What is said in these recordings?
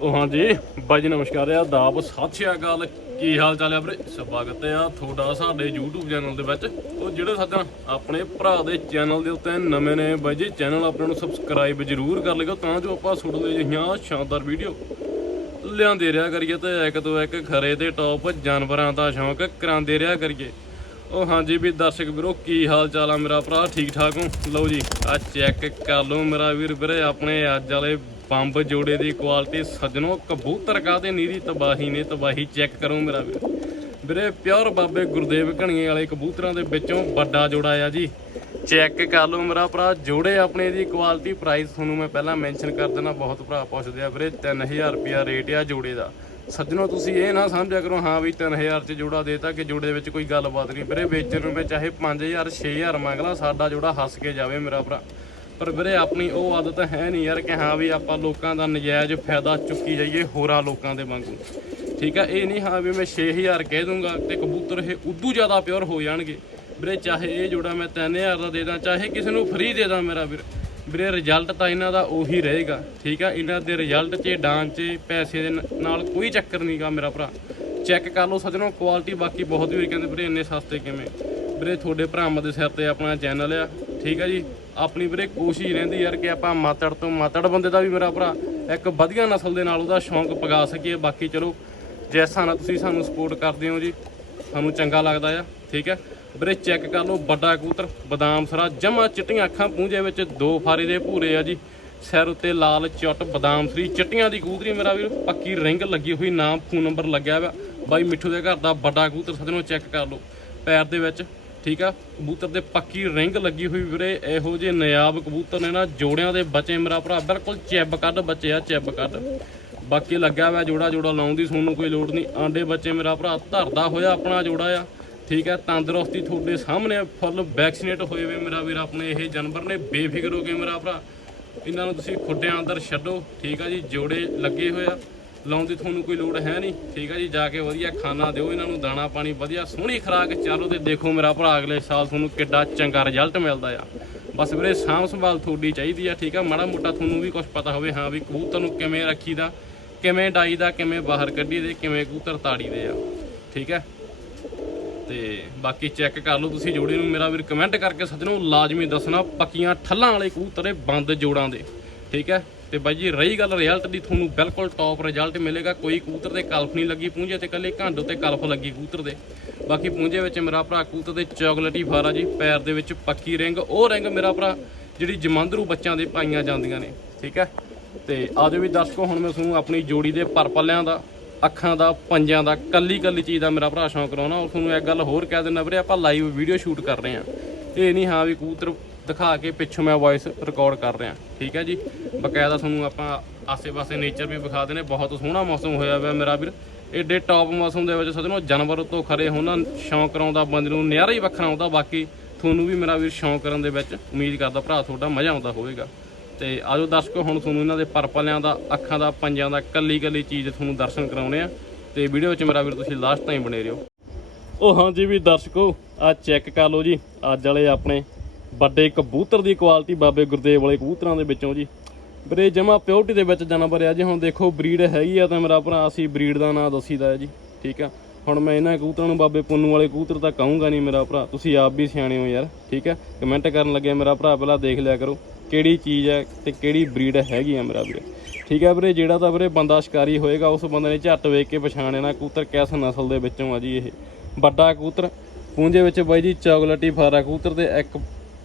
ਉਹ ਹਾਂਜੀ ਬਾਈ ਜੀ ਨਮਸਕਾਰ ਆ ਦਾਬ ਸਤਿ ਸ਼੍ਰੀ ਅਕਾਲ। ਕੀ ਹਾਲ ਚਾਲ ਆ ਵੀਰੇ? ਸਵਾਗਤ ਆ ਤੁਹਾਡਾ ਸਾਡੇ YouTube ਚੈਨਲ ਦੇ ਵਿੱਚ। ਉਹ ਜਿਹੜੇ ਸਾਡਾ ਆਪਣੇ ਭਰਾ ਦੇ ਚੈਨਲ ਦੇ ਉੱਤੇ ਨਵੇਂ ਨੇ, ਬਾਈ ਜੀ ਚੈਨਲ ਆਪਣੇ ਨੂੰ ਸਬਸਕ੍ਰਾਈਬ ਜ਼ਰੂਰ ਕਰ ਲਿਓ, ਤਾਂ ਜੋ ਆਪਾਂ ਸੁਣਦੇ ਜਿਹੀਆਂ ਸ਼ਾਨਦਾਰ ਵੀਡੀਓ ਲਿਆਂਦੇ ਰਿਹਾ ਕਰੀਏ ਤੇ ਇੱਕ ਤੋਂ ਇੱਕ ਖਰੇ ਤੇ ਟੌਪ ਜਾਨਵਰਾਂ ਦਾ ਸ਼ੌਂਕ ਕਰਾਉਂਦੇ ਰਿਹਾ ਕਰੀਏ। ਉਹ ਹਾਂਜੀ ਵੀ ਦਰਸ਼ਕ ਵੀਰੋ, ਕੀ ਹਾਲ ਚਾਲ ਆ ਮੇਰਾ ਭਰਾ? ਠੀਕ ਠਾਕ ਹੋ? ਲਓ ਜੀ ਆ ਚੈੱਕ ਕਰ ਲਓ ਮੇਰਾ ਵੀਰ ਵੀਰੇ, ਆਪਣੇ ਅੱਜ ਵਾਲੇ ਬੰਬ ਜੋੜੇ ਦੀ ਕੁਆਲਿਟੀ ਸੱਜਣੋ ਕਬੂਤਰ ਕਾਦੇ ਨੀਰੀ ਤਬਾਹੀ ਨੇ, ਤਬਾਹੀ ਚੈੱਕ ਕਰੋ ਮੇਰਾ ਵੀਰ। ਵੀਰੇ ਪਿਓਰ ਬਾਬੇ ਗੁਰਦੇਵ ਘਣੀਏ ਵਾਲੇ ਕਬੂਤਰਾਂ ਦੇ ਵਿੱਚੋਂ ਵੱਡਾ ਜੋੜਾ ਆ ਜੀ। ਚੈੱਕ ਕਰ ਲਓ ਮੇਰਾ ਭਰਾ, ਜੋੜੇ ਆਪਣੇ ਦੀ ਕੁਆਲਿਟੀ ਪ੍ਰਾਈਸ ਤੁਹਾਨੂੰ ਮੈਂ ਪਹਿਲਾਂ ਮੈਂਸ਼ਨ ਕਰ ਦੇਣਾ ਬਹੁਤ ਭਰਾ ਪੁੱਛਦੇ ਆ ਵੀਰੇ 3000 ਰੁਪਿਆ ਰੇਟ ਆ ਜੋੜੇ ਦਾ। ਸੱਜਣੋ, ਤੁਸੀਂ ਇਹ ਨਾ ਸਮਝਿਆ ਕਰੋ, ਹਾਂ ਵੀ 3000 ਚ ਜੋੜਾ ਦੇਤਾ ਕਿ ਜੋੜੇ ਵਿੱਚ ਕੋਈ ਗੱਲਬਾਤ ਨਹੀਂ। ਵੀਰੇ, ਵੇਚਣ ਨੂੰ ਮੈਂ ਚਾਹੇ 5000 6000 ਮੰਗ ਲਾ, ਸਾਡਾ ਜੋੜਾ ਹੱਸ ਕੇ ਜਾਵੇ ਮੇਰਾ ਭਰਾ। ਪਰ ਵੀਰੇ ਆਪਣੀ ਉਹ ਆਦਤ ਹੈ ਨਹੀਂ ਯਾਰ ਕਿ ਹਾਂ ਵੀ ਆਪਾਂ ਲੋਕਾਂ ਦਾ ਨਜਾਇਜ਼ ਫਾਇਦਾ ਚੁੱਕੀ ਜਾਈਏ ਹੋਰਾਂ ਲੋਕਾਂ ਦੇ ਵਾਂਗੂ। ਠੀਕ ਆ, ਇਹ ਨਹੀਂ ਹਾਂ ਵੀ ਮੈਂ 6000 ਕਹਿ ਦੂੰਗਾ ਤੇ ਕਬੂਤਰ ਇਹ ਉਦੋਂ ਜ਼ਿਆਦਾ ਪਿਓਰ ਹੋ ਜਾਣਗੇ। ਵੀਰੇ ਚਾਹੇ ਇਹ ਜੋੜਾ ਮੈਂ 3000 ਦਾ ਦੇ ਦਾਂ, ਚਾਹੇ ਕਿਸੇ ਨੂੰ ਫ੍ਰੀ ਦੇ ਦਾਂ ਮੇਰਾ ਵੀਰ। ਵੀਰੇ ਰਿਜ਼ਲਟ ਤਾਂ ਇਹਨਾਂ ਦਾ ਉਹੀ ਰਹੇਗਾ। ਠੀਕ ਆ, ਇਹਨਾਂ ਦੇ ਰਿਜ਼ਲਟ 'ਚ ਡਾਂਸ 'ਚ, ਪੈਸੇ ਦੇ ਨਾਲ ਕੋਈ ਚੱਕਰ ਨਹੀਂਗਾ ਮੇਰਾ ਭਰਾ। ਚੈੱਕ ਕਰ ਲਓ ਸੱਜਣੋ ਕੁਆਲਿਟੀ ਬਾਕੀ ਬਹੁਤ ਵੀਰ ਕਹਿੰਦੇ ਵੀਰੇ ਇੰਨੇ ਸਸਤੇ ਕਿਵੇਂ। ਵੀਰੇ ਤੁਹਾਡੇ ਭਰਾਵਾਂ ਦੇ ਸਿਰ ਤੇ ਆਪਣਾ ਚੈਨਲ ਆ। ਠੀਕ ਆ ਜੀ ਆਪਣੀ ਵੀਰੇ ਕੋਸ਼ਿਸ਼ ਰਹਿੰਦੀ ਯਾਰ ਕਿ ਆਪਾਂ ਮਾਤੜ ਤੋਂ ਮਾਤੜ ਬੰਦੇ ਦਾ ਵੀ ਮੇਰਾ ਭਰਾ ਇੱਕ ਵਧੀਆ ਨਸਲ ਦੇ ਨਾਲ ਉਹਦਾ ਸ਼ੌਂਕ ਪਗਾ ਸਕੀਏ, ਬਾਕੀ ਚਲੋ, ਜੈਸਾ ਨਾ ਤੁਸੀਂ ਸਾਨੂੰ ਸਪੋਰਟ ਕਰਦੇ ਹੋ ਜੀ, ਸਾਨੂੰ ਚੰਗਾ ਲੱਗਦਾ ਆ, ਠੀਕ ਹੈ? ਵੀਰੇ ਚੈੱਕ ਕਰ ਲਓ, ਵੱਡਾ ਕਬੂਤਰ, ਬਦਾਮ ਸਰਾ, ਜਮਾ ਚਿੱਟੀਆਂ ਅੱਖਾਂ, ਪੂੰਝੇ ਵਿੱਚ ਦੋ ਫਾਰੇ ਦੇ ਭੂਰੇ ਆ ਜੀ, ਸਿਰ ਉੱਤੇ ਲਾਲ ਚੁੱਟ ਬਦਾਮ ਸਰੀ, ਚਿੱਟੀਆਂ ਦੀ ਕਬੂਤਰੀ ਮੇਰਾ ਵੀਰ, ਪੱਕੀ ਰਿੰਗ ਲੱਗੀ ਹੋਈ, ਨਾਮ ਫੋਨ ਨੰਬਰ ਲੱਗਿਆ ਵਾ ਬਾਈ ਮਿੱਠੂ ਦੇ ਘਰ ਦਾ ਵੱਡਾ ਕਬੂਤਰ ਸਦਨੋਂ ਚੈੱਕ ਕਰ ਲਓ, ਪੈਰ ਦੇ ਵਿੱਚ ਠੀਕ ਆ? ਕਬੂਤਰ ਦੇ ਪੱਕੀ ਰਿੰਗ ਲੱਗੀ ਹੋਈ ਵੀਰੇ ਇਹੋ ਜਿਹੇ ਨਿਆਬ ਕਬੂਤਰ ਨੇ ਨਾ ਜੋੜਿਆਂ ਦੇ ਬਚੇ ਮੇਰਾ ਭਰਾ ਬਿਲਕੁਲ ਚਿੱਬ ਕੱਢ ਬੱਚੇ ਆ ਚਿੱਬ ਕੱਢ। ਬਾਕੀ ਲੱਗਾ ਵਾ ਜੋੜਾ ਜੋੜਾ ਲਾਉਣ ਦੀ ਤੁਹਾਨੂੰ ਕੋਈ ਲੋੜ ਨਹੀਂ। ਆਂਡੇ ਬੱਚੇ ਮੇਰਾ ਭਰਾ ਧਰਦਾ ਹੋਇਆ ਆਪਣਾ ਜੋੜਾ ਆ ਠੀਕ ਹੈ ਤੰਦਰੁਸਤੀ ਤੁਹਾਡੇ ਸਾਹਮਣੇ ਆ, ਫੁੱਲ ਵੈਕਸੀਨੇਟ ਹੋਏ ਵੇ ਮੇਰਾ ਵੀਰ ਆਪਣੇ ਇਹ ਜਾਨਵਰ ਨੇ ਬੇਫਿਕਰ ਹੋ ਕੇ ਮੇਰਾ ਭਰਾ। ਇਹਨਾਂ ਨੂੰ ਤੁਸੀਂ ਖੁੱਡਿਆਂ ਅੰਦਰ ਛੱਡੋ ਠੀਕ ਆ ਜੀ? ਜੋੜੇ ਲੱਗੇ ਹੋਏ ਆ। ਲਾਉਣ ਦੀ ਤੁਹਾਨੂੰ ਕੋਈ ਲੋੜ ਹੈ ਨਹੀਂ। ਠੀਕ ਆ ਜੀ, ਜਾ ਕੇ ਵਧੀਆ ਖਾਣਾ ਦਿਓ ਇਹਨਾਂ ਨੂੰ, ਦਾਣਾ ਪਾਣੀ ਵਧੀਆ, ਸੋਹਣੀ ਖੁਰਾਕ ਚਾਲੋ ਤੇ ਦੇਖੋ ਮੇਰਾ ਭਰਾ, ਅਗਲੇ ਸਾਲ ਤੁਹਾਨੂੰ ਕਿੱਡਾ ਚੰਗਾ ਰਿਜ਼ਲਟ ਮਿਲਦਾ ਆ। ਬਸ ਵੀਰੇ, ਸਾਂਭ ਸੰਭਾਲ ਤੁਹਾਡੀ ਚਾਹੀਦੀ ਆ, ਠੀਕ ਆ। ਮਾੜਾ ਮੋਟਾ ਤੁਹਾਨੂੰ ਵੀ ਕੁਝ ਪਤਾ ਹੋਵੇ, ਹਾਂ ਵੀ ਕਬੂਤਰ ਨੂੰ ਕਿਵੇਂ ਰੱਖੀਦਾ, ਕਿਵੇਂ ਡਾਈ ਦਾ, ਕਿਵੇਂ ਬਾਹਰ ਕੱਢੀ ਦੇ ਕਿਵੇਂ ਕਬੂਤਰ ਤਾੜੀ ਦੇ ਆ। ਠੀਕ ਹੈ ਤੇ ਬਾਕੀ ਚੈੱਕ ਕਰ ਲਓ ਤੁਸੀਂ ਜੋੜੇ ਨੂੰ, ਮੇਰਾ ਵੀਰ ਕਮੈਂਟ ਕਰਕੇ ਸੱਜਣੋ, ਲਾਜ਼ਮੀ ਦੱਸਣਾ, ਪੱਕੀਆਂ ਠੱਲਾਂ ਵਾਲੇ ਕਬੂਤਰ ਬੰਦ ਜੋੜਾਂ ਦੇ। ਠੀਕ ਹੈ ਤੇ ਬਾਈ ਜੀ, ਰਹੀ ਗੱਲ ਰਿਜ਼ਲਟ ਦੀ, ਤੁਹਾਨੂੰ ਬਿਲਕੁਲ ਟੌਪ ਰਿਜ਼ਲਟ ਮਿਲੇਗਾ। ਕੋਈ ਕਬੂਤਰ ਤੇ ਕਲਫ ਨਹੀਂ ਲੱਗੀ ਪੂੰਝੇ ਤੇ ਕੱਲੇ ਘੰਡ ਉੱਤੇ ਕਲਫ ਲੱਗੀ ਕਬੂਤਰ ਦੇ। ਬਾਕੀ ਪੂੰਝੇ ਵਿੱਚ ਮੇਰਾ ਭਰਾ ਕਬੂਤਰ ਦੇ ਚਾਕਲੇਟੀ ਫਾਰਾ ਜੀ, ਪੈਰ ਦੇ ਵਿੱਚ ਪੱਕੀ ਰਿੰਗ। ਉਹ ਰਿੰਗ ਮੇਰਾ ਭਰਾ, ਜਿਹੜੀ ਜਮਾਂਦਰੂ ਬੱਚਿਆਂ ਦੇ ਪਾਈਆਂ ਜਾਂਦੀਆਂ ਨੇ, ਠੀਕ ਹੈ? ਤੇ ਆਜੋ ਵੀ ਦਰਸ਼ਕੋ, ਹੁਣ ਮੈਂ ਤੁਹਾਨੂੰ ਆਪਣੀ ਜੋੜੀ ਦੇ ਪਰਪਲਿਆਂ ਦਾ, ਅੱਖਾਂ ਦਾ ਪੰਜਿਆਂ ਦਾ ਕੱਲੀ ਕੱਲੀ ਚੀਜ਼ ਦਾ ਮੇਰਾ ਭਰਾ ਸ਼ੌਂਕ ਕਰਾਉਣਾ ਉਹ ਤੁਹਾਨੂੰ ਇੱਕ ਗੱਲ ਹੋਰ ਕਹਿ ਦਿੰਦਾ ਵੀਰੇ, ਆਪਾਂ ਲਾਈਵ ਵੀਡੀਓ ਸ਼ੂਟ ਕਰ ਰਹੇ ਹਾਂ। ਇਹ ਨਹੀਂ ਹਾਂ ਵੀ ਕਬੂਤਰ ਦਿਖਾ ਕੇ ਪਿੱਛੋਂ ਮੈਂ ਵੌਇਸ ਰਿਕਾਰਡ ਕਰ ਰਿਹਾ। ਠੀਕ ਹੈ ਜੀ? ਬਕਾਇਦਾ ਤੁਹਾਨੂੰ ਆਪਾਂ ਆਸੇ-ਪਾਸੇ ਨੇਚਰ ਵੀ ਵਿਖਾ ਦੇਣੇ ਬਹੁਤ ਸੋਹਣਾ ਮੌਸਮ ਹੋਇਆ ਹੋਇਆ ਮੇਰਾ ਵੀਰ। ਏਡੇ ਟੌਪ ਮੌਸਮ ਦੇ ਵਿੱਚ ਸਦਨੋਂ ਜਾਨਵਰ ਤੋਂ ਖਰੇ ਹੋਣਾ ਸ਼ੌਂਕ ਕਰਾਉਂਦਾ ਬੰਦੇ ਨੂੰ, ਨਿਆਰਾ ਹੀ ਵੱਖਰਾ ਆਉਂਦਾ। ਬਾਕੀ ਤੁਹਾਨੂੰ ਵੀ ਮੇਰਾ ਵੀਰ ਸ਼ੌਂਕ ਕਰਨ ਦੇ ਵਿੱਚ ਉਮੀਦ ਕਰਦਾ ਭਰਾ ਤੁਹਾਡਾ ਮਜ਼ਾ ਆਉਂਦਾ ਹੋਵੇਗਾ। ਤੇ ਆਜੋ ਦਰਸ਼ਕੋ, ਹੁਣ ਤੁਹਾਨੂੰ ਇਹਨਾਂ ਦੇ ਪਰਪਲਿਆਂ ਦਾ, ਅੱਖਾਂ ਦਾ, ਪੰਜਾਂ ਦਾ ਕੱਲੀ ਕੱਲੀ ਚੀਜ਼ ਤੁਹਾਨੂੰ ਦਰਸ਼ਨ ਕਰਾਉਣੇ ਆ ਤੇ ਵੀਡੀਓ 'ਚ ਮੇਰਾ ਵੀਰ ਤੁਸੀਂ ਲਾਸਟ ਤਾਈਂ ਬਣੇ ਰਹੋ। ਉਹ ਹਾਂਜੀ ਵੀ ਦਰਸ਼ਕੋ ਆ ਚੈੱਕ ਕਰ ਲਓ ਜੀ। ਅੱਜ ਵਾਲੇ ਆਪਣੇ ਵੱਡੇ ਕਬੂਤਰ ਦੀ ਕੁਆਲਿਟੀ ਬਾਬੇ ਗੁਰਦੇਵ ਵਾਲੇ ਕਬੂਤਰਾਂ ਦੇ ਵਿੱਚੋਂ ਜੀ। ਵੀਰੇ, ਜਮਾ ਪਿਓਰਟੀ ਦੇ ਵਿੱਚ ਜਾਨਵਰ ਆ ਜੀ। ਹੁਣ ਦੇਖੋ ਬਰੀਡ ਹੈਗੀ ਆ ਤਾਂ ਮੇਰਾ ਭਰਾ, ਅਸੀਂ ਬਰੀਡ ਦਾ ਨਾਂ ਦੱਸੀਦਾ ਹੈ ਜੀ। ਠੀਕ ਆ? ਹੁਣ ਮੈਂ ਇਹਨਾਂ ਕਬੂਤਰਾਂ ਨੂੰ ਬਾਬੇ ਪੁੰਨੂ ਵਾਲੇ ਕਬੂਤਰ ਤਾਂ ਕਹੂੰਗਾ ਨਹੀਂ ਮੇਰਾ ਭਰਾ। ਤੁਸੀਂ ਆਪ ਵੀ ਸਿਆਣੇ ਹੋ ਯਾਰ। ਠੀਕ ਹੈ ਕਮੈਂਟ ਕਰਨ ਲੱਗਿਆ ਮੇਰਾ ਭਰਾ, ਪਹਿਲਾਂ ਦੇਖ ਲਿਆ ਕਰੋ ਕਿਹੜੀ ਚੀਜ਼ ਹੈ ਤੇ ਕਿਹੜੀ ਬਰੀਡ ਹੈਗੀ ਆ ਮੇਰਾ ਵੀਰੇ। ਠੀਕ ਹੈ ਵੀਰੇ, ਜਿਹੜਾ ਤਾਂ ਵੀਰੇ ਬੰਦਾ ਸ਼ਿਕਾਰੀ ਹੋਏਗਾ, ਉਸ ਬੰਦੇ ਨੇ ਝੱਟ ਵੇਖ ਕੇ ਪਛਾਣ ਲੈਣਾ ਕਬੂਤਰ ਕਿਸ ਨਸਲ ਦੇ ਵਿੱਚੋਂ ਆ ਜੀ ਇਹ। ਵੱਡਾ ਕਬੂਤਰ, ਪੂੰਜੇ ਵਿੱਚ ਬਾਈ ਜੀ ਚਾਕਲੇਟੀ ਫਾਰਾ ਕਬੂਤਰ ਦੇ ਇੱਕ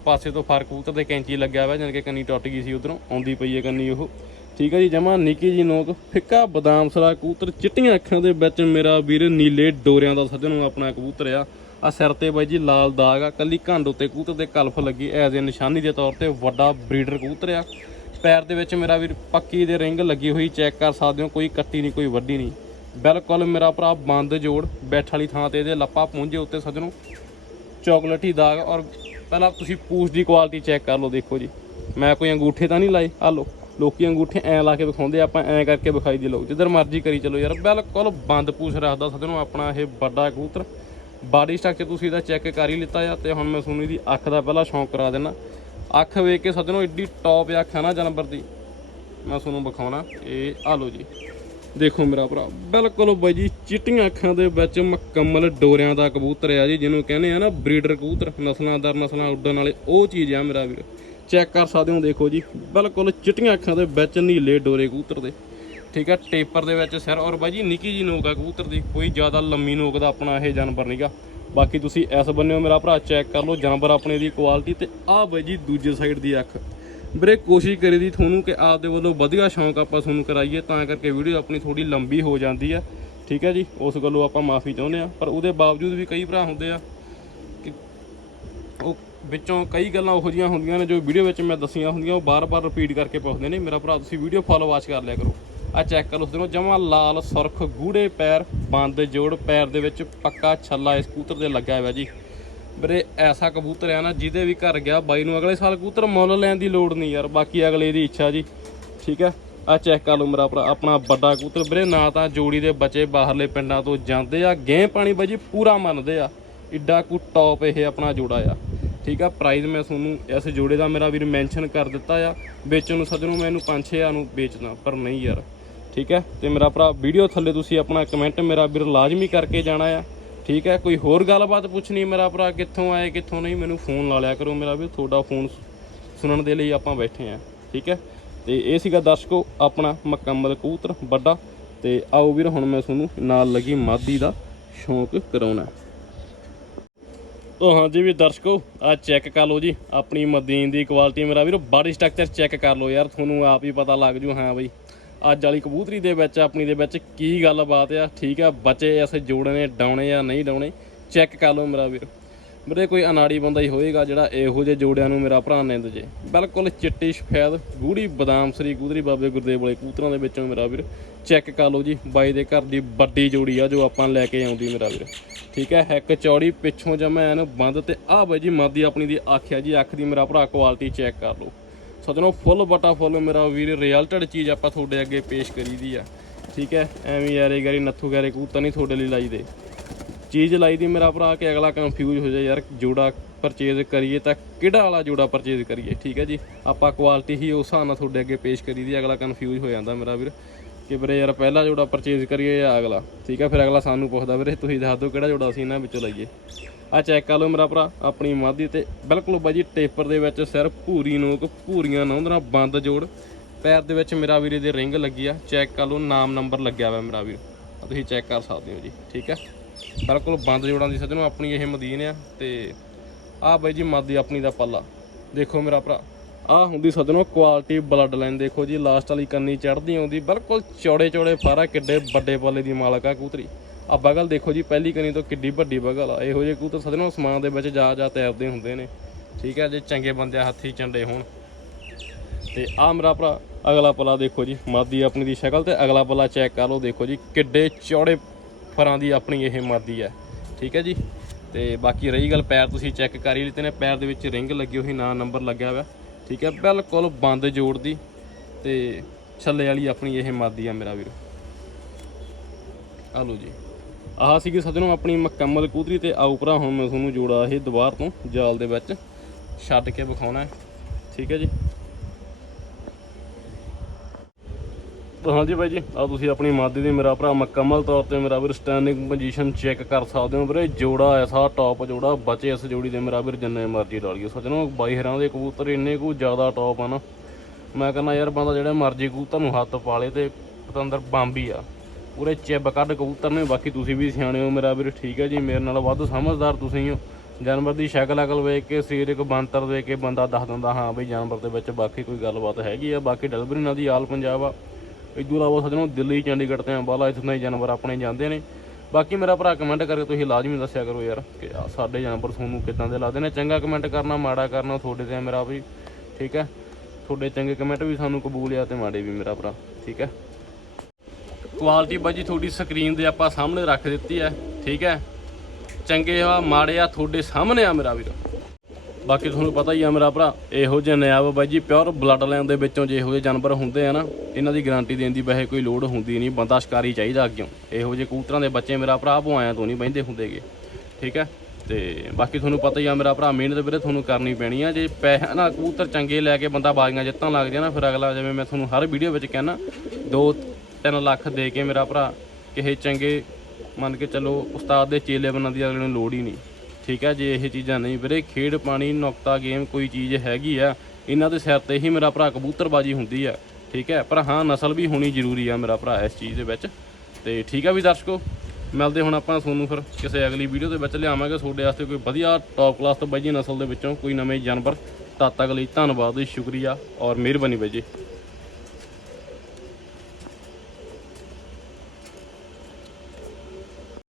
ਪਾਸੇ ਤੋਂ ਫਰ ਕਬੂਤਰ ਦੇ ਕੈਂਚੀ ਲੱਗਿਆ ਹੋਇਆ ਜਾਨ ਕਿ ਕੰਨੀ ਟੁੱਟ ਗਈ ਸੀ ਉਧਰੋਂ, ਆਉਂਦੀ ਪਈ ਹੈ ਕੰਨੀ ਉਹ। ਠੀਕ ਹੈ ਜੀ, ਜਮਾ ਨਿੱਕੀ ਜੀ ਨੋਕ, ਫਿੱਕਾ ਬਦਾਮ ਸਰਾ ਕਬੂਤਰ, ਚਿੱਟੀਆਂ ਅੱਖਾਂ ਦੇ ਵਿੱਚ ਮੇਰਾ ਵੀਰ ਨੀਲੇ ਡੋਰਿਆਂ ਦਾ ਸੱਜਣ ਆਪਣਾ ਕਬੂਤਰ ਆ। ਆ ਸਿਰ ਤੇ ਬਾਈ ਜੀ ਲਾਲ ਦਾਗ ਆ, ਕੱਲੀ ਘੰਡ ਉੱਤੇ ਕਬੂਤਰ ਦੇ ਕਲਫ ਲੱਗੀ, ਐਜ਼ ਏ ਨਿਸ਼ਾਨੀ ਦੇ ਤੌਰ ਤੇ ਵੱਡਾ ਬਰੀਡਰ ਕਬੂਤਰ ਆ। ਪੈਰ ਦੇ ਵਿੱਚ ਮੇਰਾ ਵੀਰ ਪੱਕੀ ਦੇ ਰਿੰਗ ਲੱਗੀ ਹੋਈ, ਚੈੱਕ ਕਰ ਸਕਦੇ ਹੋ, ਕੋਈ ਕੱਟੀ ਨਹੀਂ, ਕੋਈ ਵੱਡੀ ਨਹੀਂ। ਬਿਲਕੁਲ ਮੇਰਾ ਭਰਾ ਬੰਦ ਜੋੜ, ਬੈਠ ਵਾਲੀ ਥਾਂ ਤੇ ਇਹਦੇ ਲੱਪਾ ਪੂੰਝੇ ਉੱਤੇ ਸੱਜਣੋ, ਚਾਕਲੇਟੀ ਦਾਗ ਔਰ ਪਹਿਲਾਂ ਤੁਸੀਂ ਪੂਛ ਦੀ ਕੁਆਲਿਟੀ ਚੈੱਕ ਕਰ ਲਓ, ਦੇਖੋ ਜੀ। ਮੈਂ ਕੋਈ ਅੰਗੂਠੇ ਤਾਂ ਨਹੀਂ ਲਾਏ? ਆ ਲਓ, ਲੋਕੀ ਅੰਗੂਠੇ ਐ ਲਾ ਕੇ ਵਿਖਾਉਂਦੇ ਆਪਾਂ ਐ ਕਰਕੇ ਵਿਖਾਈ ਦੇ ਲੋਕ ਜਿੱਧਰ ਮਰਜ਼ੀ ਕਰੀ ਚਲੋ ਯਾਰ, ਬਿਲਕੁਲ ਬੰਦ ਪੂਛ ਰੱਖਦਾ ਸੱਜਣੋ, ਆਪਣਾ ਇਹ ਵੱਡਾ ਕਬੂਤਰ। ਬਾਡੀ ਸਟਰਕਚਰ ਤੁਸੀਂ ਇਹਦਾ ਚੈੱਕ ਕਰ ਹੀ ਲਿੱਤਾ ਆ, ਤੇ ਹੁਣ ਮੈਂ ਤੁਹਾਨੂੰ ਇਹਦੀ ਅੱਖ ਦਾ ਪਹਿਲਾਂ ਸ਼ੌਂਕ ਕਰਾ ਦੇਣਾ ਅੱਖ ਵੇਖ ਕੇ ਸੱਜਣੋ, ਏਡੀ ਟੌਪ ਅੱਖ ਹੈ ਨਾ ਜਾਨਵਰ ਦੀ। ਮੈਂ ਤੁਹਾਨੂੰ ਵਿਖਾਉਣਾ, ਇਹ, ਆ ਲਓ ਜੀ। ਦੇਖੋ ਮੇਰਾ ਭਰਾ, ਬਿਲਕੁਲ ਬਾਈ ਜੀ, ਚਿੱਟੀਆਂ ਅੱਖਾਂ ਦੇ ਵਿੱਚ ਮੁਕੰਮਲ ਡੋਰਿਆਂ ਦਾ ਕਬੂਤਰ ਆ ਜੀ, ਜਿਹਨੂੰ ਕਹਿੰਦੇ ਆ ਨਾ ਬਰੀਡਰ ਕਬੂਤਰ, ਨਸਲਾਂ ਦਰ ਨਸਲਾਂ ਉੱਡਣ ਵਾਲੇ, ਉਹ ਚੀਜ਼ ਆ ਮੇਰਾ ਵੀਰ। ਚੈੱਕ ਕਰ ਸਕਦੇ ਹੋ, ਦੇਖੋ ਜੀ, ਬਿਲਕੁਲ ਚਿੱਟੀਆਂ ਅੱਖਾਂ ਦੇ ਵਿੱਚ ਨੀਲੇ ਡੋਰੇ ਕਬੂਤਰ ਦੇ। ਠੀਕ ਹੈ ਟੇਪਰ ਦੇ ਵਿੱਚ ਸਿਰ, ਔਰ ਬਾਈ ਜੀ, ਨਿੱਕੀ ਜੀ ਨੋਕ ਆ ਕਬੂਤਰ ਦੀ, ਕੋਈ ਜ਼ਿਆਦਾ ਲੰਮੀ ਨੋਕ ਦਾ ਆਪਣਾ ਇਹ ਜਾਨਵਰ ਨਹੀਂਗਾ ਬਾਕੀ ਤੁਸੀਂ ਐਸ ਬੰਨਿਓ ਮੇਰਾ ਭਰਾ, ਚੈੱਕ ਕਰ ਲਓ, ਜਾਨਵਰ ਆਪਣੇ ਦੀ ਕੁਆਲਿਟੀ ਤੇ ਆਹ ਬਾਈ ਜੀ, ਦੂਜੇ ਸਾਈਡ ਦੀ ਅੱਖ। ਵੀਰੇ, ਕੋਸ਼ਿਸ਼ ਕਰੀ ਦੀ ਤੁਹਾਨੂੰ ਕਿ ਆਪਦੇ ਵੱਲੋਂ ਵਧੀਆ ਸ਼ੌਂਕ ਆਪਾਂ ਤੁਹਾਨੂੰ ਕਰਾਈਏ, ਤਾਂ ਕਰਕੇ ਵੀਡੀਓ ਆਪਣੀ ਥੋੜੀ ਲੰਬੀ ਹੋ ਜਾਂਦੀ ਆ। ਠੀਕ ਹੈ ਜੀ? ਉਸ ਗੱਲੋਂ ਆਪਾਂ ਮਾਫੀ ਚਾਹੁੰਦੇ ਆ। ਪਰ ਉਹਦੇ ਬਾਵਜੂਦ ਵੀ ਕਈ ਭਰਾ ਹੁੰਦੇ ਆ ਕਿ ਉਹ ਵਿੱਚੋਂ ਕਈ ਗੱਲਾਂ ਉਹੋ ਜਿਹੀਆਂ ਹੁੰਦੀਆਂ ਨੇ ਜੋ ਵੀਡੀਓ ਵਿੱਚ ਮੈਂ ਦੱਸੀਆਂ ਹੁੰਦੀਆਂ, ਉਹ ਬਾਰ-ਬਾਰ ਰਿਪੀਟ ਕਰਕੇ ਪੁੱਛਦੇ ਨੇ, ਮੇਰਾ ਭਰਾ, ਤੁਸੀਂ ਵੀਡੀਓ ਫੋਲੋ ਵਾਚ ਕਰ ਲਿਆ ਕਰੋ। ਆ ਚੈੱਕ ਕਰੋ ਉਸਦੇ ਜਮਾ ਲਾਲ ਸੁਰਖ, ਗੂੜੇ ਪੈਰ, ਬੰਦ ਜੋੜ ਪੈਰ ਦੇ ਵਿੱਚ ਪੱਕਾ ਛੱਲਾ ਇਸ ਕਬੂਤਰ ਦੇ ਲੱਗਾ ਹੋਇਆ ਜੀ। ਵੀਰੇ, ਐਸਾ ਕਬੂਤਰ ਆ ਨਾ, ਜਿਹਦੇ ਵੀ ਘਰ ਗਿਆ, ਬਾਈ ਨੂੰ ਅਗਲੇ ਸਾਲ ਕਬੂਤਰ ਮੁੱਲ ਲੈਣ ਦੀ ਲੋੜ ਨਹੀਂ ਯਾਰ, ਬਾਕੀ ਅਗਲੇ ਦੀ ਇੱਛਾ ਜੀ। ਠੀਕ ਹੈ? ਆ ਚੈੱਕ ਕਰ ਲਓ ਮੇਰਾ ਭਰਾ, ਆਪਣਾ ਵੱਡਾ ਕਬੂਤਰ। ਵੀਰੇ, ਨਾ ਤਾਂ ਜੋੜੀ ਦੇ ਬੱਚੇ ਬਾਹਰਲੇ ਪਿੰਡਾਂ ਤੋਂ ਜਾਂਦੇ ਆ ਗੇਂ ਪਾਣੀ ਬਾਈ ਜੀ ਪੂਰਾ ਮੰਨਦੇ ਆ। ਇੱਡਾ ਕੋ ਟੌਪ ਇਹ ਆਪਣਾ ਜੋੜਾ ਆ। ਠੀਕ ਆ ਪ੍ਰਾਈਸ ਮੈਂ ਤੁਹਾਨੂੰ ਇਸ ਜੋੜੇ ਦਾ ਮੇਰਾ ਵੀਰ ਮੈਂਸ਼ਨ ਕਰ ਦਿੱਤਾ ਆ। ਵੇਚਣ ਨੂੰ ਸੱਜਣੋਂ, ਮੈਂ ਇਹਨੂੰ 5-6000 ਨੂੰ ਵੇਚਦਾ, ਪਰ ਨਹੀਂ ਯਾਰ। ਠੀਕ ਹੈ? ਤੇ ਮੇਰਾ ਭਰਾ ਵੀਡੀਓ ਥੱਲੇ ਤੁਸੀਂ ਆਪਣਾ ਕਮੈਂਟ ਮੇਰਾ ਵੀਰ ਲਾਜ਼ਮੀ ਕਰਕੇ ਜਾਣਾ ਆ। ਠੀਕ ਹੈ, ਕੋਈ ਹੋਰ ਗੱਲਬਾਤ ਪੁੱਛਣੀ ਮੇਰਾ ਭਰਾ, ਕਿੱਥੋਂ ਆਏ, ਕਿੱਥੋਂ ਨਹੀਂ, ਮੈਨੂੰ ਫੋਨ ਲਾ ਲਿਆ ਕਰੋ ਮੇਰਾ ਵੀ, ਤੁਹਾਡਾ ਫੋਨ ਸੁਣਨ ਦੇ ਲਈ ਆਪਾਂ ਬੈਠੇ ਆ ਠੀਕ ਹੈ। ਤੇ ਇਹ ਸੀਗਾ ਦਰਸ਼ਕੋ, ਆਪਣਾ ਮੁਕੰਮਲ ਕਬੂਤਰ, ਵੱਡਾ। ਤੇ ਆਓ ਵੀਰ, ਹੁਣ ਮੈਂ ਤੁਹਾਨੂੰ ਨਾਲ ਲੱਗੀ ਮਾਦੀ ਦਾ ਸ਼ੌਂਕ ਕਰਾਉਣਾ। ਤੋ ਹਾਂਜੀ ਵੀ ਦਰਸ਼ਕੋ, ਆ ਚੈੱਕ ਕਰ ਲਓ ਜੀ, ਆਪਣੀ ਮਦੀਨ ਦੀ ਕੁਆਲਿਟੀ ਮੇਰਾ ਵੀਰ ਬਾਡੀ ਸਟਰਕਚਰ ਚੈੱਕ ਕਰ ਲਓ ਯਾਰ, ਤੁਹਾਨੂੰ ਆਪ ਹੀ ਪਤਾ ਲੱਗ ਜੂ, ਹਾਂ ਬਈ। ਅੱਜ ਵਾਲੀ ਕਬੂਤਰੀ ਦੇ ਵਿੱਚ, ਆਪਣੀ ਦੇ ਵਿੱਚ ਕੀ ਗੱਲਬਾਤ ਆ? ਠੀਕ ਆ, ਬੱਚੇ ਐਸੇ ਜੋੜੇ ਨੇ, ਡਾਉਣੇ ਆ, ਨਹੀਂ ਡਾਉਣੇ, ਚੈੱਕ ਕਰ ਲਓ ਮੇਰਾ ਵੀਰ। ਮੇਰੇ ਕੋਈ ਅਨਾੜੀ ਬੰਦਾ ਹੀ ਹੋਏਗਾ ਜਿਹੜਾ ਇਹੋ ਜਿਹੇ ਜੋੜਿਆਂ ਨੂੰ ਮੇਰਾ ਭਰਾ ਨਿੰਦ ਜੇ। ਬਿਲਕੁਲ ਚਿੱਟੀ ਸਫੈਦ ਗੂੜੀ ਬਦਾਮ ਸਰੀ ਗੁਦਰੀ ਬਾਬੇ ਗੁਰਦੇਵ ਵਾਲੇ ਕਬੂਤਰਾਂ ਦੇ ਵਿੱਚੋਂ ਮੇਰਾ ਵੀਰ। ਚੈੱਕ ਕਰ ਲਓ ਜੀ, ਬਾਈ ਦੇ ਘਰ ਦੀ ਵੱਡੀ ਜੋੜੀ ਆ ਜੋ ਆਪਾਂ ਲੈ ਕੇ ਆਉਂਦੀ ਮੇਰਾ ਵੀਰ। ਠੀਕ ਹੈ ਇੱਕ ਚੌੜੀ ਪਿੱਛੋਂ ਜਮਾ ਐਨ ਬੰਦ ਤੇ ਆਹ ਬਾਈ ਜੀ, ਮਾਦੀ ਆਪਣੀ ਦੀ ਆਖਿਆ ਜੀ, ਅੱਖ ਦੀ ਮੇਰਾ ਭਰਾ ਕੁਆਲਿਟੀ ਚੈੱਕ ਕਰ ਲਓ। ਸਜਣੋ, ਫੁੱਲ ਬਟਾ ਫੁੱਲ ਮੇਰਾ ਵੀਰ ਰਿਜ਼ਲਟਡ ਚੀਜ਼ ਆਪਾਂ ਤੁਹਾਡੇ ਅੱਗੇ ਪੇਸ਼ ਕਰੀ ਦੀ ਆ। ਠੀਕ ਹੈ? ਐਵੇਂ ਯਾਰੇ ਗਰੀ ਨੱਥੂ ਗਾਰੇ ਕਬੂਤਰ ਨਹੀਂ ਤੁਹਾਡੇ ਲਈ ਲਾਈ ਦੇ ਚੀਜ਼ ਲਾਈ ਦੀ ਮੇਰਾ ਭਰਾ ਕਿ ਅਗਲਾ ਕਨਫਿਊਜ਼ ਹੋ ਜਾਏ ਯਾਰ, ਜੋੜਾ ਪਰਚੇਜ਼ ਕਰੀਏ ਤਾਂ ਕਿਹੜਾ ਵਾਲਾ ਜੋੜਾ ਪਰਚੇਜ਼ ਕਰੀਏ? ਠੀਕ ਹੈ ਜੀ? ਆਪਾਂ ਕੁਆਲਿਟੀ ਹੀ ਉਸ ਹਿਸਾਬ ਨਾਲ ਤੁਹਾਡੇ ਅੱਗੇ ਪੇਸ਼ ਕਰੀ ਦੀ ਅਗਲਾ ਕਨਫਿਊਜ਼ ਹੋ ਜਾਂਦਾ ਮੇਰਾ ਵੀਰ ਕਿ ਵੀਰੇ ਯਾਰ ਪਹਿਲਾ ਜੋੜਾ ਪਰਚੇਜ਼ ਕਰੀਏ ਜਾਂ ਅਗਲਾ? ਠੀਕ ਹੈ? ਫਿਰ ਅਗਲਾ ਸਾਨੂੰ ਪੁੱਛਦਾ ਵੀਰੇ, ਤੁਸੀਂ ਦੱਸ ਦਿਓ ਕਿਹੜਾ ਜੋੜਾ ਅਸੀਂ ਇਹਨਾਂ ਵਿੱਚੋਂ ਲਈਏ। ਆ ਚੈੱਕ ਕਰ ਲਓ ਮੇਰਾ ਭਰਾ, ਆਪਣੀ ਮਾਦੀ ਤੇ ਬਿਲਕੁਲ ਬਾਈ ਜੀ ਟੇਪਰ ਦੇ ਵਿੱਚ ਸਿਰ ਭੂਰੀ ਨੋਕ ਭੂਰੀਆਂ ਨੌਂਦਰਾਂ ਬੰਦ ਜੋੜ। ਪੈਰ ਦੇ ਵਿੱਚ ਮੇਰਾ ਵੀਰੇ ਦੇ ਰਿੰਗ ਲੱਗੀ ਆ ਚੈੱਕ ਕਰ ਲਓ ਨਾਮ ਨੰਬਰ ਲੱਗਿਆ ਹੋਇਆ ਮੇਰਾ ਵੀਰ। ਤੁਸੀਂ ਚੈੱਕ ਕਰ ਸਕਦੇ ਹੋ ਜੀ, ਠੀਕ ਹੈ ਬਿਲਕੁਲ ਬੰਦ ਜੋੜਾਂ ਦੀ ਸੱਜਣੋ, ਆਪਣੀ ਇਹ ਮਦੀਨ ਆ ਤੇ ਆ ਬਾਈ ਜੀ ਮਾਦੀ ਆਪਣੀ ਦਾ ਪੱਲਾ। ਦੇਖੋ ਮੇਰਾ ਭਰਾ, ਆ ਹੁੰਦੀ ਸੱਜਣੋ ਕੁਆਲਿਟੀ ਬਲੱਡ ਲਾਈਨ ਦੇਖੋ ਜੀ ਲਾਸਟ ਵਾਲੀ ਕੰਨੀ ਚੜਦੀ ਆਉਂਦੀ, ਬਿਲਕੁਲ ਚੌੜੇ ਚੌੜੇ ਫਾਰਾ ਕਿੱਡੇ ਵੱਡੇ ਪੱਲੇ ਦੀ ਮਾਲਕ ਆ ਕੂਤਰੀ। ਆ ਬਗਲ ਦੇਖੋ ਜੀ, ਪਹਿਲੀ ਕੰਨੀ ਤੋਂ ਕਿੱਡੀ ਵੱਡੀ ਬਗਲ ਆ। ਇਹੋ ਜਿਹੇ ਕੂਤਰ ਸੱਜਣੋ ਸਮਾਨ ਦੇ ਵਿੱਚ ਜਾ ਜਾ ਤੈਰਦੇ ਹੁੰਦੇ ਨੇ। ਠੀਕ ਹੈ ਜੇ, ਚੰਗੇ ਬੰਦੇ ਹੱਥੀ ਚੰਡੇ ਹੋਣ। ਤੇ ਆ ਮੇਰਾ ਭਰਾ, ਅਗਲਾ ਪਲਾ ਦੇਖੋ ਜੀ, ਮਾਦੀ ਆਪਣੀ ਦੀ ਸ਼ਕਲ ਤੇ ਅਗਲਾ ਪਲਾ ਚੈੱਕ ਕਰ ਲਓ, ਦੇਖੋ ਜੀ, ਕਿੱਡੇ ਚੌੜੇ ਫਰਾਂ ਦੀ ਆਪਣੀ ਇਹ ਮਾਦੀ ਹੈ। ਠੀਕ ਹੈ ਜੀ, ਤੇ ਬਾਕੀ ਰਹੀ ਗੱਲ ਪੈਰ ਤੁਸੀਂ ਚੈੱਕ ਕਰ ਹੀ ਲਿੱਤੇ ਨੇ, ਪੈਰ ਦੇ ਵਿੱਚ ਰਿੰਗ ਲੱਗੀ ਹੋਈ, ਨਾ ਨੰਬਰ ਲੱਗਿਆ ਹੋਇਆ। ਠੀਕ ਹੈ, ਬਿਲਕੁਲ ਬੰਦ ਜੋੜ ਦੀ, ਤੇ ਛੱਲੇ ਵਾਲੀ ਆਪਣੀ ਇਹ ਮਾਦੀ ਆ ਮੇਰਾ ਵੀਰ। ਆ ਲਓ ਜੀ। ਆਹ ਸੀਗੀ ਸੱਜਣੋ ਆਪਣੀ ਮੁਕੰਮਲ ਕੂਦਰੀ ਤੇ ਆਉ ਭਰਾ, ਹੁਣ ਮੈਂ ਤੁਹਾਨੂੰ ਜੋੜਾ ਇਹ ਦੁਬਾਰ ਤੋਂ ਜਾਲ ਦੇ ਵਿੱਚ ਛੱਡ ਕੇ ਵਿਖਾਉਣਾ ਠੀਕ ਹੈ ਜੀ। ਤਾਂ ਹਾਂਜੀ ਬਾਈ ਜੀ ਆ ਤੁਸੀਂ ਆਪਣੀ ਮਾਦੀ ਦੀ ਮੇਰਾ ਭਰਾ ਮੁਕੰਮਲ ਤੌਰ ਤੇ ਮੇਰਾ ਵੀਰ ਸਟੈਂਡਿੰਗ ਪੋਜੀਸ਼ਨ ਚੈੱਕ ਕਰ ਸਕਦੇ ਹੋ ਵੀਰੇ। ਜੋੜਾ ਐਸਾ ਟੌਪ ਜੋੜਾ, ਬਚੇ ਇਸ ਜੋੜੀ ਦੇ ਮੇਰਾ ਵੀਰ ਜਿੰਨੇ ਮਰਜ਼ੀ ਲਾ ਲਈਓ ਸੱਜਣੋ, ਬਾਈ ਹਰਾਂ ਦੇ ਕਬੂਤਰ ਇੰਨੇ ਕੁ ਜ਼ਿਆਦਾ ਟੌਪ ਆ ਨਾ। ਮੈਂ ਕਹਿੰਦਾ ਯਾਰ ਬੰਦਾ ਜਿਹੜਾ ਮਰਜ਼ੀ ਕਬੂਤਰ ਨੂੰ ਹੱਥ ਪਾ ਲੇ ਤੇ ਪਤੰਦਰ ਹੀ ਆ। ਉਰੇ ਚਿਬ ਕੱਢ ਕਬੂਤਰ ਨੇ, ਬਾਕੀ ਤੁਸੀਂ ਵੀ ਸਿਆਣੇ ਹੋ, ਮੇਰਾ ਵੀਰ ਠੀਕ ਹੈ ਜੀ, ਮੇਰੇ ਨਾਲ ਵੱਧ ਸਮਝਦਾਰ ਤੁਸੀਂ ਹੋ। ਜਾਨਵਰ ਦੀ ਸ਼ਕਲ ਅਕਲ ਵੇਖ ਕੇ ਸਰੀਰਕ ਬਣਤਰ ਵੇਖ ਕੇ ਬੰਦਾ ਦੱਸ ਦਿੰਦਾ, ਹਾਂ ਬਈ ਜਾਨਵਰ ਦੇ ਵਿੱਚ ਬਾਕੀ ਕੋਈ ਗੱਲਬਾਤ ਹੈਗੀ ਆ, ਬਾਕੀ ਡਲਬਰੀ ਨਾਲ ਦੀ ਆਲ ਪੰਜਾਬ ਆ। ਇਦੋਂ ਇਲਾਵਾ ਸੱਜਣੋ, ਦਿੱਲੀ, ਚੰਡੀਗੜ੍ਹ ਤੇ ਅੰਬਾਲਾ, ਇੱਥੋਂ ਦੇ ਜਾਨਵਰ ਆਪਣੇ ਜਾਂਦੇ ਨੇ। ਬਾਕੀ ਮੇਰਾ ਭਰਾ ਕਮੈਂਟ ਕਰਕੇ ਤੁਸੀਂ ਲਾਜ਼ਮੀ ਦੱਸਿਆ ਕਰੋ ਯਾਰ, ਕਿ ਸਾਡੇ ਜਾਨਵਰ ਤੁਹਾਨੂੰ ਕਿੱਦਾਂ ਦੇ ਲੱਗਦੇ ਨੇ। ਚੰਗਾ ਕਮੈਂਟ ਕਰਨਾ, ਮਾੜਾ ਕਰਨਾ ਤੁਹਾਡੇ ਤੇ ਮੇਰਾ ਵੀ, ਠੀਕ ਹੈ? ਤੁਹਾਡੇ ਚੰਗੇ ਕਮੈਂਟ ਵੀ ਸਾਨੂੰ ਕਬੂਲ ਆ ਤੇ ਮਾੜੇ ਵੀ, ਮੇਰਾ ਭਰਾ, ਠੀਕ ਹੈ? ਕੁਆਲਿਟੀ ਬਾਜੀ ਤੁਹਾਡੀ ਸਕਰੀਨ ਦੇ ਆਪਾਂ ਸਾਹਮਣੇ ਰੱਖ ਦਿੱਤੀ ਹੈ, ਠੀਕ ਹੈ? ਚੰਗੇ ਆ, ਮਾੜੇ ਆ, ਤੁਹਾਡੇ ਸਾਹਮਣੇ ਆ ਮੇਰਾ ਵੀਰ। ਬਾਕੀ ਤੁਹਾਨੂੰ ਪਤਾ ਹੀ ਆ ਮੇਰਾ ਭਰਾ, ਇਹੋ ਜਿਹੇ ਨਿਆਬ ਬਾਈ ਜੀ ਪਿਓਰ ਬਲੱਡ ਲਾਈਨ ਦੇ ਵਿੱਚੋਂ ਜੇ ਇਹੋ ਜਿਹੇ ਜਾਨਵਰ ਹੁੰਦੇ ਆ ਨਾ, ਇਹਨਾਂ ਦੀ ਗਾਰੰਟੀ ਦੇਣ ਦੀ ਵੈਸੇ ਕੋਈ ਲੋੜ ਹੁੰਦੀ ਨਹੀਂ ਬੰਦਾ ਸ਼ਿਕਾਰੀ ਚਾਹੀਦਾ ਅੱਗਿਓਂ। ਇਹੋ ਜਿਹੇ ਕੂਤਰਾਂ ਦੇ ਬੱਚੇ ਮੇਰਾ ਭਰਾ ਭਵਾਇਆ ਤੋਂ ਨਹੀਂ ਬਹਿੰਦੇ ਹੁੰਦੇਗੇ, ਠੀਕ ਹੈ? ਤੇ ਬਾਕੀ ਤੁਹਾਨੂੰ ਪਤਾ ਹੀ ਆ ਮੇਰਾ ਭਰਾ, ਮਿਹਨਤ ਵੀਰੇ ਤੁਹਾਨੂੰ ਕਰਨੀ ਪੈਣੀ ਆ, ਜੇ ਪੈਸਾ ਨਾ ਕੂਤਰ ਚੰਗੇ ਲੈ ਕੇ ਬੰਦਾ ਬਾਜ਼ੀਆਂ ਜਿੱਤਣ ਲੱਗ ਜਾਏ ਨਾ, ਫਿਰ ਅਗਲਾ ਜਿਵੇਂ ਮੈਂ ਤੁਹਾਨੂੰ ਹਰ ਵੀਡੀਓ ਵਿੱਚ ਕਹਿੰਦਾ ਦੋ 3 ਲੱਖ ਦੇ ਕੇ ਮੇਰਾ ਭਰਾ ਕਿਸੇ ਚੰਗੇ ਮੰਨ ਕੇ ਚੱਲੋ ਉਸਤਾਦ ਦੇ ਚੇਲੇ ਬਣਨ ਦੀ ਅਗਲੇ ਨੂੰ ਲੋੜ ਹੀ ਨਹੀਂ। ਠੀਕ ਹੈ, ਜੇ ਇਹ ਚੀਜ਼ਾਂ ਨਹੀਂ ਵੀਰੇ, ਖੇਡ ਪਾਣੀ, ਨੁਕਤਾ, ਗੇਮ ਕੋਈ ਚੀਜ਼ ਹੈਗੀ ਆ, ਇਹਨਾਂ ਦੇ ਸਿਰ ਤੇ ਹੀ ਮੇਰਾ ਭਰਾ ਕਬੂਤਰਬਾਜੀ ਹੁੰਦੀ ਆ। ਠੀਕ ਹੈ, ਪਰ ਹਾਂ, ਨਸਲ ਵੀ ਹੋਣੀ ਜ਼ਰੂਰੀ ਆ ਮੇਰਾ ਭਰਾ ਇਸ ਚੀਜ਼ ਦੇ ਵਿੱਚ। ਤੇ ਠੀਕ ਆ ਵੀ ਦਰਸ਼ਕੋ, ਮਿਲਦੇ ਹੁਣ ਆਪਾਂ ਤੁਹਾਨੂੰ ਫਿਰ ਕਿਸੇ ਅਗਲੀ ਵੀਡੀਓ ਦੇ ਵਿੱਚ ਲਿਆਵਾਂਗੇ। ਤੁਹਾਡੇ ਵਾਸਤੇ ਕੋਈ ਵਧੀਆ ਟੌਪ ਕਲਾਸ ਤੋਂ ਬਾਈ ਜੀ ਨਸਲ ਦੇ ਵਿੱਚੋਂ ਕੋਈ ਨਵੇਂ ਜਾਨਵਰ। ਤਦ ਤੱਕ ਲਈ ਧੰਨਵਾਦ ਜੀ ਸ਼ੁਕਰੀਆ ਔਰ ਮਿਹਰਬਾਨੀ ਬਾਈ ਜੀ।